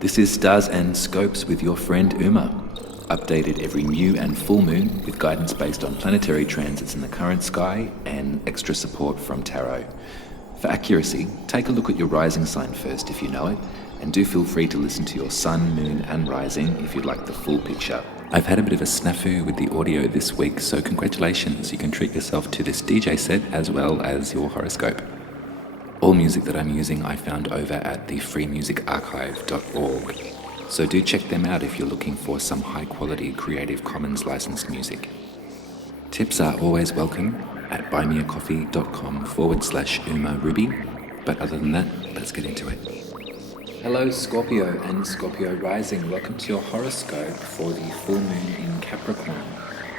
This is Stars and Scopes with your friend Uma, updated every new and full moon with guidance based on planetary transits in the current sky and extra support from tarot. For accuracy, take a look at your rising sign first if you know it, and do feel free to listen to your sun, moon and rising if you'd like the full picture. I've had a bit of a snafu with the audio this week, so congratulations, you can treat yourself to this DJ set as well as your horoscope. All music that I'm using I found over at the freemusicarchive.org, so do check them out if you're looking for some high quality Creative Commons licensed music. Tips are always welcome at buymeacoffee.com/Uma Ruby, but other than that, let's get into it. Hello Scorpio and Scorpio rising, welcome to your horoscope for the full moon in Capricorn,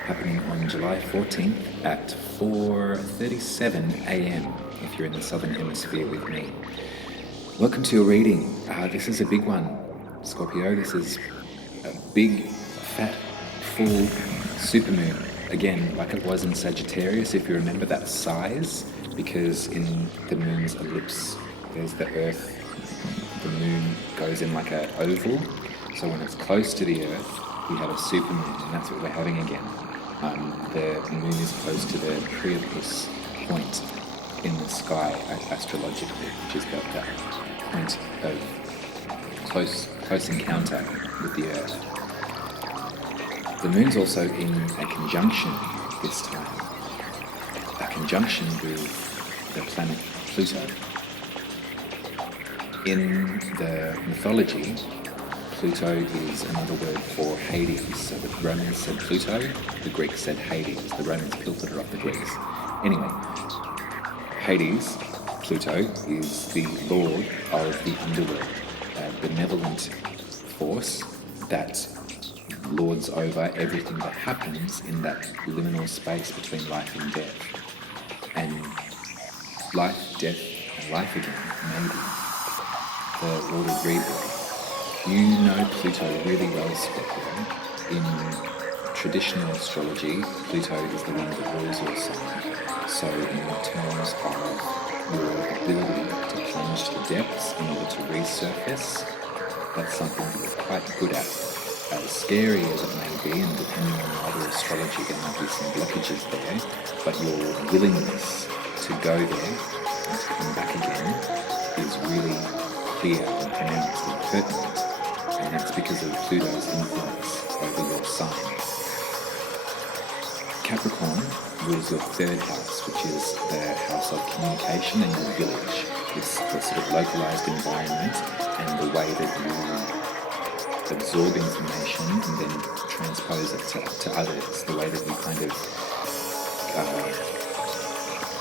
happening on July 14th at 4:37 a.m. if you're in the southern hemisphere with me. Welcome to your reading. This is a big one, Scorpio. This is a big, fat, full supermoon. Again, like it was in Sagittarius, if you remember that size, because in the moon's ellipse, there's the Earth. The moon goes in like an oval, so when it's close to the Earth, we have a supermoon, and that's what we're having again. The moon is close to the Priapus point in the sky astrologically, which is that point of close encounter with the Earth. The moon's also in a conjunction this time, a conjunction with the planet Pluto. In the mythology, Pluto is another word for Hades. So the Romans said Pluto, the Greeks said Hades. The Romans pilfered it off the Greeks. Anyway, Hades, Pluto, is the lord of the underworld, a benevolent force that lords over everything that happens in that liminal space between life and death. And life, death, and life again, maybe. The Lord of Rebirth. You know Pluto really well, Scorpio. In traditional astrology, Pluto is the one that rules your sign. So in terms of your ability to plunge to the depths in order to resurface, that's something that you're quite good at. As scary as it may be, and depending on other astrology, there might be some blockages there, but your willingness to go there and to come back again is really clear and pronounced and pertinent, and that's because of Pluto's influence over your sign. Capricorn rules your third house, which is the house of communication and your village. It's the sort of localized environment and the way that you absorb information and then transpose it to others, the way that you kind of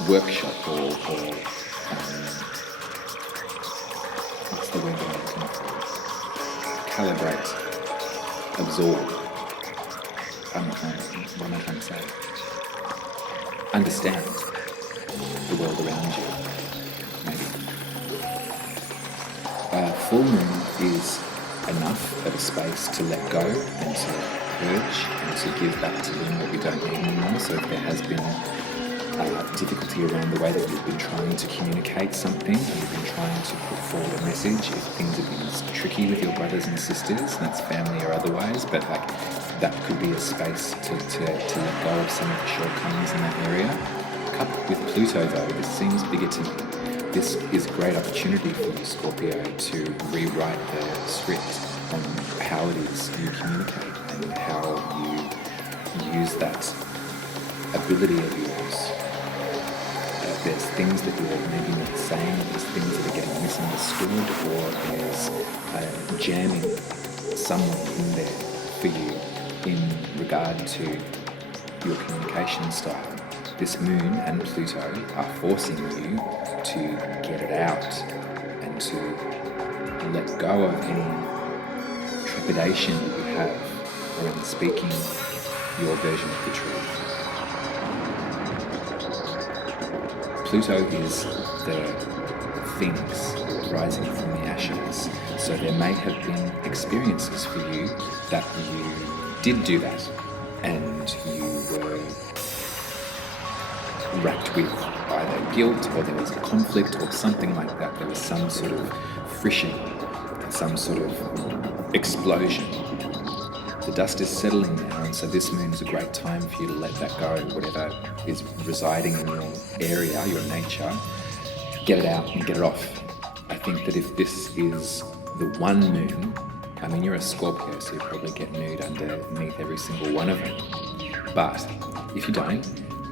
workshop or what's the word that I'm looking for? Calibrate, absorb. What am I trying to say? Understand the world around you, maybe. Full moon is enough of a space to let go and to purge and to give back to them what we don't need anymore. So if there has been difficulty around the way that you've been trying to communicate something, and you've been trying to put forward a message, if things have been tricky with your brothers and sisters, that's family or otherwise, but like that could be a space to let go of some of the shortcomings in that area. Coupled with Pluto though, this seems bigger to me. This is a great opportunity for you, Scorpio, to rewrite the script on how it is you communicate and how you use that ability of yours. There's things that you're maybe not saying, there's things that are getting misunderstood, or there's jamming somewhere in there for you in regard to your communication style. This moon and Pluto are forcing you to get it out and to let go of any trepidation that you have around speaking your version of the truth. Pluto is the phoenix rising from the ashes, so there may have been experiences for you that you did do that, and you were racked with either guilt or there was a conflict or something like that. There was some sort of friction some sort of explosion. The dust is settling now, and so this moon is a great time for you to let that go, whatever is residing in your area, your nature, get it out and get it off. I think that if this is the one moon, I mean, you're a Scorpio, so you probably get nude underneath every single one of them. But if you don't,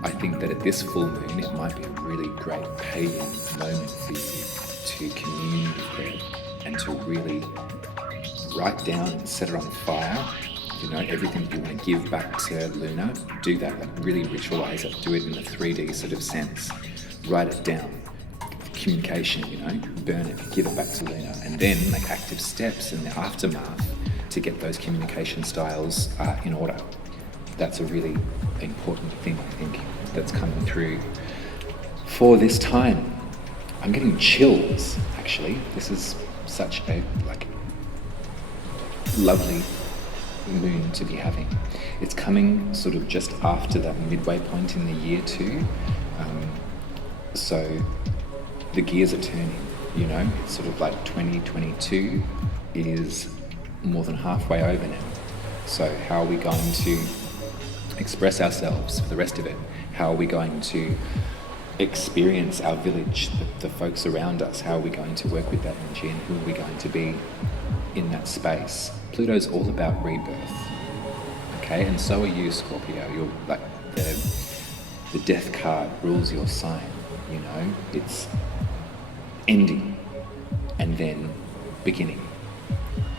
I think that at this full moon, it might be a really great pagan moment for you to commune with it and to really write down and set it on fire. You know, everything you want to give back to Luna, do that, like really ritualize it, do it in a 3D sort of sense. Write it down. Communication, you know, burn it, give it back to Luna, and then make active steps in the aftermath to get those communication styles in order. That's a really important thing, I think, that's coming through for this time. I'm getting chills, actually. This is such a lovely moon to be having. It's coming sort of just after that midway point in the year too. So the gears are turning, you know. It's sort of like 2022 is more than halfway over now. So how are we going to express ourselves for the rest of it? How are we going to experience our village, the folks around us? How are we going to work with that energy, and who are we going to be in that space? Pluto's all about rebirth, okay? And so are you, Scorpio. You're like the death card rules your sign, you know? It's ending and then beginning.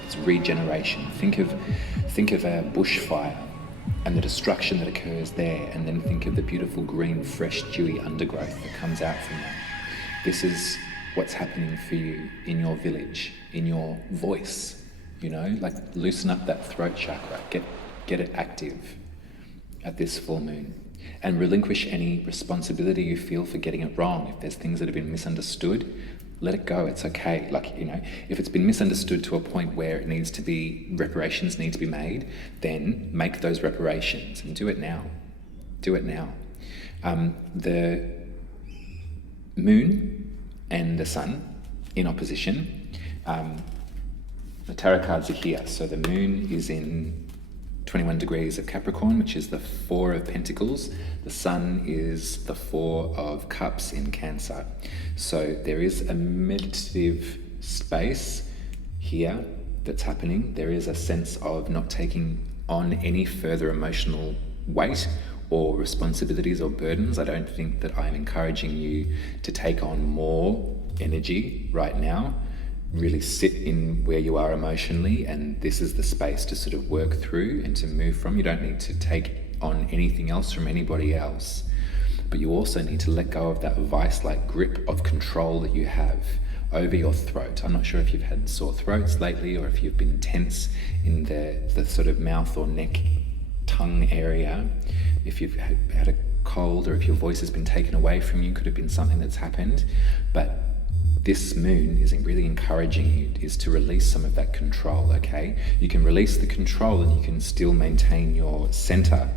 It's regeneration. Think of a bushfire and the destruction that occurs there, and then think of the beautiful green, fresh, dewy undergrowth that comes out from that. This is what's happening for you in your village, in your voice, you know, like loosen up that throat chakra, get it active at this full moon, and relinquish any responsibility you feel for getting it wrong. If there's things that have been misunderstood, let it go. It's okay. Like, you know, if it's been misunderstood to a point where it needs to be, reparations need to be made, then make those reparations and do it now. Do it now. The moon and the sun in opposition. The tarot cards are here. So the moon is in 21 degrees of Capricorn, which is the 4 of Pentacles. The sun is the 4 of Cups in Cancer. So there is a meditative space here that's happening. There is a sense of not taking on any further emotional weight or responsibilities or burdens. I don't think that I'm encouraging you to take on more energy right now. Really sit in where you are emotionally, and this is the space to sort of work through and to move from. You don't need to take on anything else from anybody else, but you also need to let go of that vice-like grip of control that you have over your throat. I'm not sure if you've had sore throats lately, or if you've been tense in the sort of mouth or neck, tongue area. If you've had a cold, or if your voice has been taken away from you, could have been something that's happened. But this moon is really encouraging you is to release some of that control, okay? You can release the control and you can still maintain your center.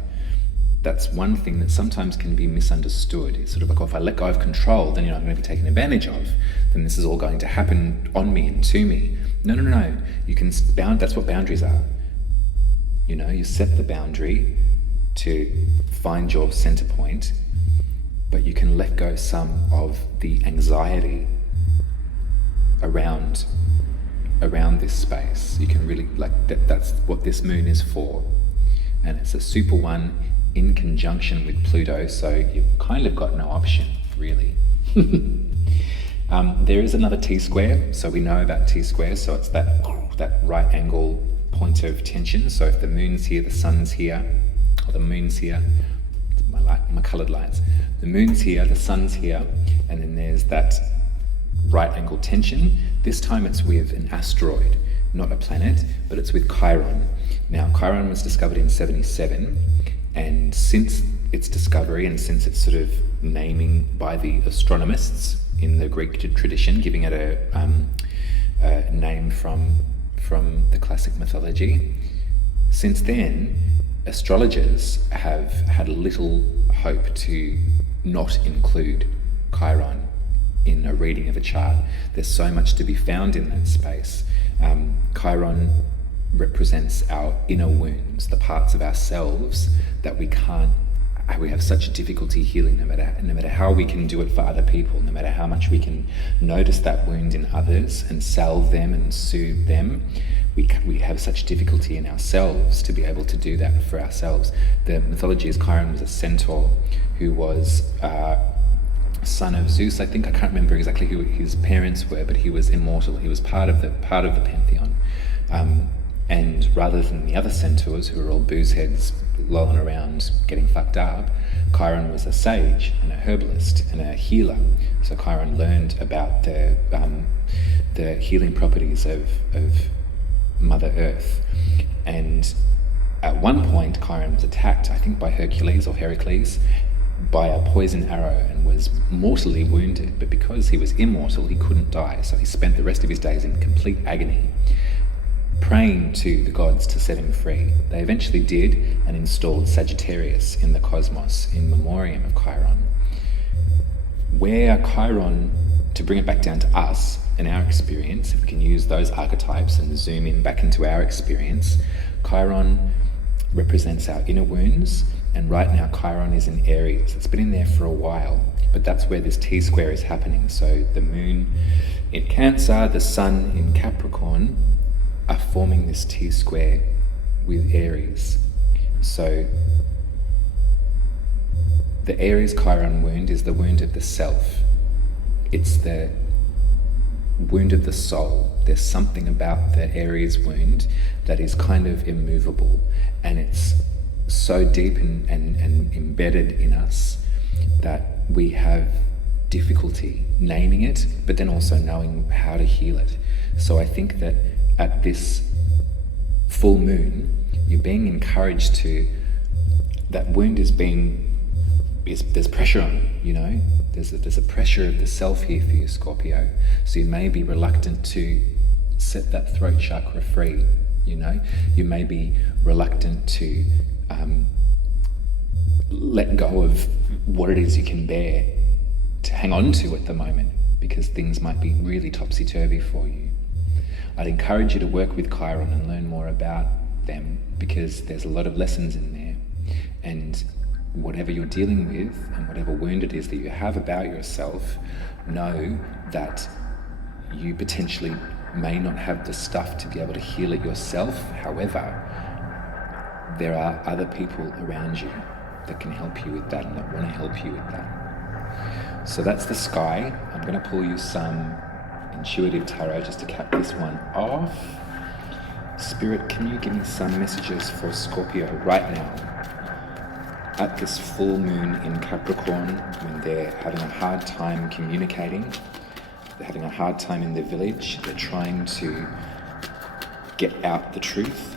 That's one thing that sometimes can be misunderstood. It's sort of like, oh, if I let go of control, then, you know, I'm going to be taken advantage of. Then this is all going to happen on me and to me. No. You can that's what boundaries are. You know, you set the boundary to find your center point, but you can let go some of the anxiety around this space. You can really, like, that's what this moon is for. And it's a super one in conjunction with Pluto, so you've kind of got no option, really. There is another T-square, so we know about T-square, so it's that right angle point of tension. So if the moon's here, the sun's here, or the moon's here, my coloured lights, the moon's here, the sun's here, and then there's that right angle tension. This time it's with an asteroid, not a planet, but it's with Chiron. Now, Chiron was discovered in 77, and since its discovery and since its sort of naming by the astronomists in the Greek tradition, giving it a name from the classic mythology, since then astrologers have had little hope to not include Chiron in a reading of a chart. There's so much to be found in that space. Chiron represents our inner wounds, the parts of ourselves that we have such difficulty healing, no matter how we can do it for other people, no matter how much we can notice that wound in others and salve them and soothe them. We have such difficulty in ourselves to be able to do that for ourselves. The mythology is Chiron was a centaur who was son of Zeus. I can't remember exactly who his parents were, but he was immortal. He was part of the pantheon. And rather than the other centaurs who were all boozeheads lolling around getting fucked up, Chiron was a sage and a herbalist and a healer. So Chiron learned about the healing properties of Mother Earth. And at one point, Chiron was attacked, I think by Hercules or Heracles, by a poison arrow and was mortally wounded. But because he was immortal, he couldn't die. So he spent the rest of his days in complete agony, praying to the gods to set him free. They eventually did and installed Sagittarius in the cosmos in memoriam of Chiron. Where Chiron, to bring it back down to us and our experience, if we can use those archetypes and zoom in back into our experience, Chiron represents our inner wounds, and right now Chiron is in Aries. It's been in there for a while, but that's where this T-square is happening. So the moon in Cancer, the sun in Capricorn are forming this T-square with Aries. So the Aries Chiron wound is the wound of the self. It's the wound of the soul. There's something about the Aries wound that is kind of immovable, and it's so deep and embedded in us that we have difficulty naming it, but then also knowing how to heal it. So I think that at this full moon, you're being encouraged to, that wound there's pressure on it, you know? There's a pressure of the self here for you, Scorpio. So you may be reluctant to set that throat chakra free, you know? You may be reluctant to let go of what it is you can bear to hang on to at the moment, because things might be really topsy-turvy for you. I'd encourage you to work with Chiron and learn more about them, because there's a lot of lessons in there. And whatever you're dealing with and whatever wound it is that you have about yourself, know that you potentially may not have the stuff to be able to heal it yourself. However, there are other people around you that can help you with that and that want to help you with that. So that's the sky. I'm going to pull you some intuitive tarot just to cap this one off. Spirit, can you give me some messages for Scorpio right now at this full moon in Capricorn, when they're having a hard time communicating, they're having a hard time in their village, they're trying to get out the truth?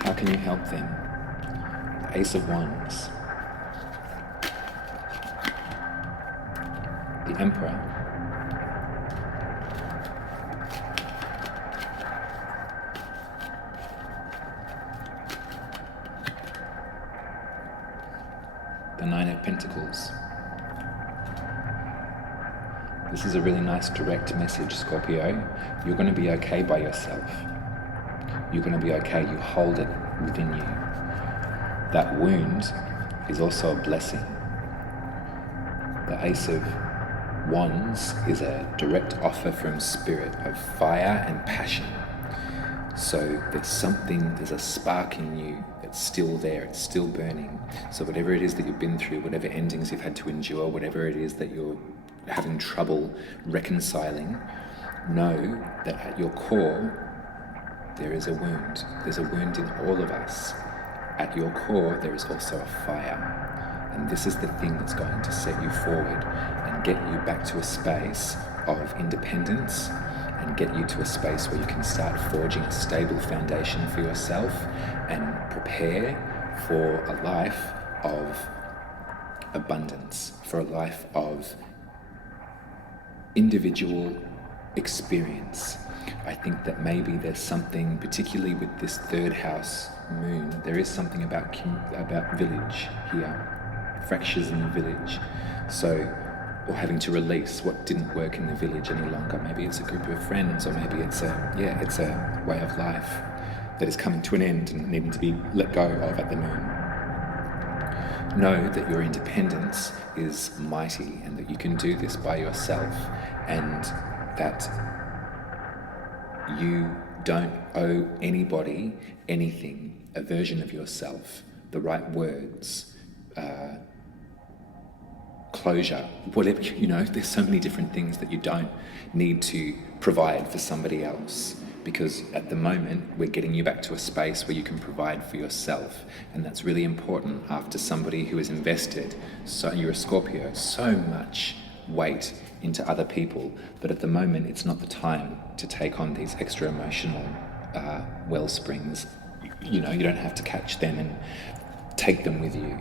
How can you help them? The Ace of Wands, the Emperor, the Nine of Pentacles. This is a really nice direct message, Scorpio. You're going to be okay by yourself. You're going to be okay. You hold it within you. That wound is also a blessing. The Ace of Wands is a direct offer from Spirit of fire and passion. So there's a spark in you that's still there, it's still burning. So whatever it is that you've been through, whatever endings you've had to endure, whatever it is that you're having trouble reconciling, know that at your core, there is a wound. There's a wound in all of us. At your core, there is also a fire. And this is the thing that's going to set you forward and get you back to a space of independence, and get you to a space where you can start forging a stable foundation for yourself and prepare for a life of abundance, for a life of individual experience. I think that maybe there's something, particularly with this third house moon, there is something about village here, fractures in the village. So or having to release what didn't work in the village any longer. Maybe it's a group of friends, or maybe it's a way of life that is coming to an end and needing to be let go of at the moon. Know that your independence is mighty and that you can do this by yourself, and that you don't owe anybody anything, a version of yourself, the right words, closure, whatever, there's so many different things that you don't need to provide for somebody else, because at the moment we're getting you back to a space where you can provide for yourself, and that's really important after somebody who has invested, so you're a Scorpio, so much weight into other people, but at the moment it's not the time to take on these extra emotional well springs. You don't have to catch them and take them with you.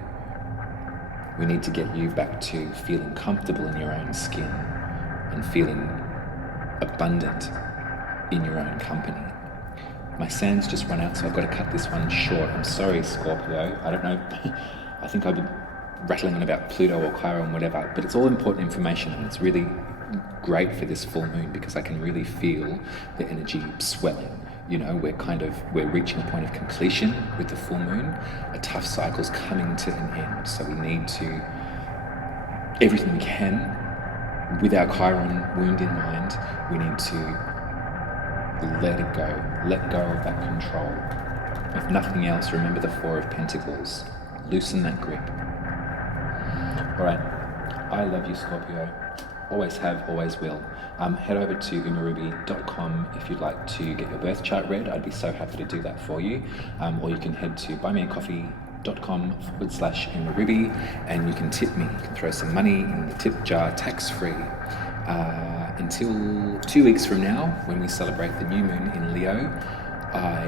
We need to get you back to feeling comfortable in your own skin and feeling abundant in your own company. My sand's just run out, so I've got to cut this one short. I'm sorry, Scorpio. I don't know. I think I've been rattling on about Pluto or Chiron, whatever, but it's all important information, and it's really great for this full moon because I can really feel the energy swelling. We're reaching a point of completion with the full moon. A tough cycle's coming to an end, so we need to, everything we can, with our Chiron wound in mind, we need to let it go. Let go of that control. If nothing else, remember the Four of Pentacles. Loosen that grip. All right. I love you, Scorpio. Always have, always will. Head over to umaruby.com if you'd like to get your birth chart read. I'd be so happy to do that for you. Or you can head to buymeacoffee.com/umaruby and you can tip me. You can throw some money in the tip jar, tax-free. Until 2 weeks from now, when we celebrate the new moon in Leo, I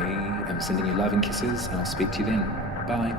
am sending you love and kisses, and I'll speak to you then. Bye.